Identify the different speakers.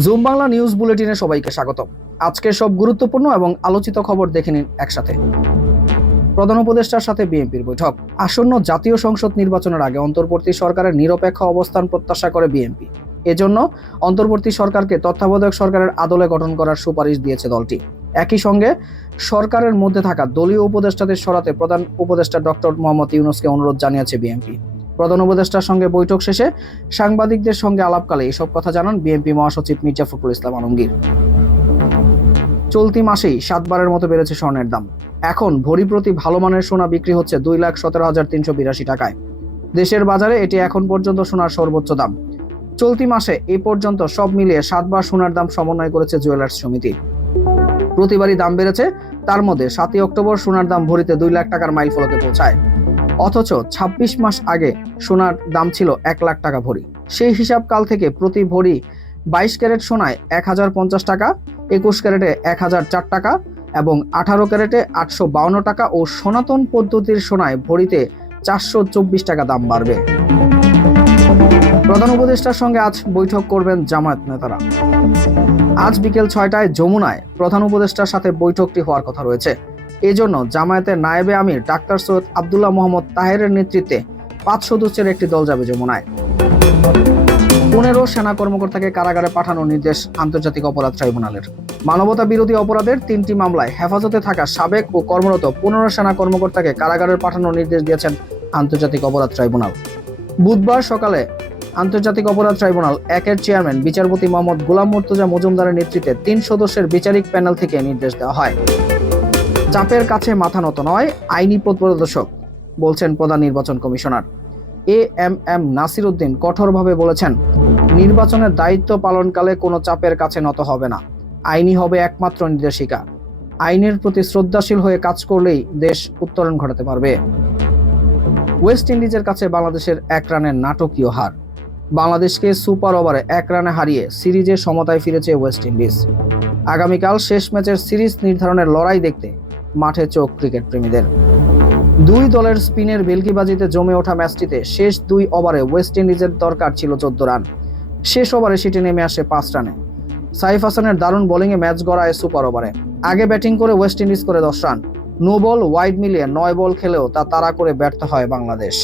Speaker 1: Zoom Bangla news বুলেটিনে সবাইকে স্বাগত আজকে সব গুরুত্বপূর্ণ এবং আলোচিত খবর দেখে নিন একসাথে। প্রধান উপদেষ্টার সাথে বিএনপির বৈঠক। আসন্ন জাতীয় সংসদ নির্বাচনের আগে অন্তর্বর্তী সরকারের নিরপেক্ষ অবস্থান প্রত্যাশা করে বিএনপি। এজন্য অন্তর্বর্তী সরকারকে তত্ত্বাবধায়ক সরকারের আদলে গঠন করার সুপারিশ দিয়েছে দলটি। একই সঙ্গে সরকারের মধ্যে থাকা দলীয় উপদেষ্টাদের সরাতে প্রধান উপদেষ্টা ডক্টর মোহাম্মদ ইউনুসকে অনুরোধ জানিয়েছে বিএনপি। প্রধান উপদেষ্টার সঙ্গে বৈঠক শেষে সাংবাদিকদের সঙ্গে আলাপকালে এসব কথা জানান বিএনপি মহাসচিব মির্জা ফখরুল ইসলাম আলমগীর। চলতি মাসেই সাতবারের মতো বেড়েছে স্বর্ণের দাম। এখন ভরি প্রতি ভালো মানের সোনা বিক্রি হচ্ছে দুই লাখ সতেরো হাজার তিনশো বিরাশি টাকায়। দেশের বাজারে এটি এখন পর্যন্ত সোনার সর্বোচ্চ দাম। চলতি মাসে এ পর্যন্ত সব মিলিয়ে সাতবার সোনার দাম সমন্বয় করেছে জুয়েলার্স সমিতি। প্রতিবারই দাম বেড়েছে, তার মধ্যে সাতই অক্টোবর সোনার দাম ভরিতে দুই লাখ টাকার মাইল ফলকে পৌঁছায়। অথচ ২৬ মাস আগে সোনার দাম ছিল এক লাখ টাকা ভরি। সেই হিসাব কাল থেকে প্রতি ভরি বাইশ ক্যারেট সোনায় এক হাজার পঞ্চাশ টাকা, একুশ ক্যারেটে এক হাজার চার টাকা এবং আঠারো ক্যারেটে আটশো টাকা ও সনাতন পদ্ধতির সোনায় ভরিতে চারশো চব্বিশ টাকা দাম বাড়বে। প্রধান উপদেষ্টার সঙ্গে আজ বৈঠক করবেন জামায়াত নেতারা। আজ বিকেল ছয়টায় যমুনায় প্রধান উপদেষ্টার সাথে বৈঠকটি হওয়ার কথা রয়েছে। এজন্য জামায়াতের নায়েবে আমির ডাক্তার সৈয়দ আবদুল্লাহ মোহাম্মদ তাহেরের নেতৃত্বে পাঁচ সদস্যের একটি দল যাবে যমুনায়। পনেরো সেনা কর্মকর্তাকে কারাগারে পাঠানোর নির্দেশ আন্তর্জাতিক অপরাধ ট্রাইব্যুনালের। মানবতা বিরোধী অপরাধের তিনটি মামলায় হেফাজতে থাকা সাবেক ও কর্মরত পনেরো সেনা কর্মকর্তাকে কারাগারে পাঠানোর নির্দেশ দিয়েছেন আন্তর্জাতিক অপরাধ ট্রাইব্যুনাল। বুধবার সকালে আন্তর্জাতিক অপরাধ ট্রাইব্যুনাল একের চেয়ারম্যান বিচারপতি মোহাম্মদ গোলাম মুর্তজা মজুমদারের নেতৃত্বে তিন সদস্যের বিচারিক প্যানেল থেকে নির্দেশ দেওয়া হয়। চাপের কাছে মাথা নত নয়, আইনি প্রদর্শক বলছেন প্রধান নির্বাচন commissioner. A M M Nasir Uddin কঠোরভাবে বলেছেন, নির্বাচনের দায়িত্ব পালনকালে কোনো চাপের কাছে নত হবে না। আইনি হবে একমাত্র নির্দেশিকা। আইনের প্রতি শ্রদ্ধাশীল হয়ে কাজ করলেই দেশ উত্তরণ ঘটাতে পারবে। ওয়েস্ট ইন্ডিজের কাছে বাংলাদেশের এক রানের নাটকীয় হার। বাংলাদেশকে সুপার ওভারে এক রানে হারিয়ে সিরিজে সমতায় ফিরেছে ওয়েস্ট ইন্ডিজ। আগামীকাল শেষ ম্যাচের সিরিজ নির্ধারণের লড়াই দেখতে মাঠে চোখ ক্রিকেট প্রেমীদের। দুই দলের স্পিনের বেলকিবাজিতে জমে ওঠা ম্যাচটিতে শেষ দুই ওভারে ওয়েস্ট ইন্ডিজের দরকার ছিল চোদ্দ রান। শেষ ওভারে সেটি নেমে আসে পাঁচ রানে। সাইফ হাসানের দারুণ বোলিংয়ে ম্যাচ গড়ায় সুপার ওভারে। আগে ব্যাটিং করে ওয়েস্ট ইন্ডিজ করে দশ রান। নো বল ওয়াইড মিলিয়ে নয় বল খেলেও তা তাড়া করে ব্যর্থ হয় বাংলাদেশ।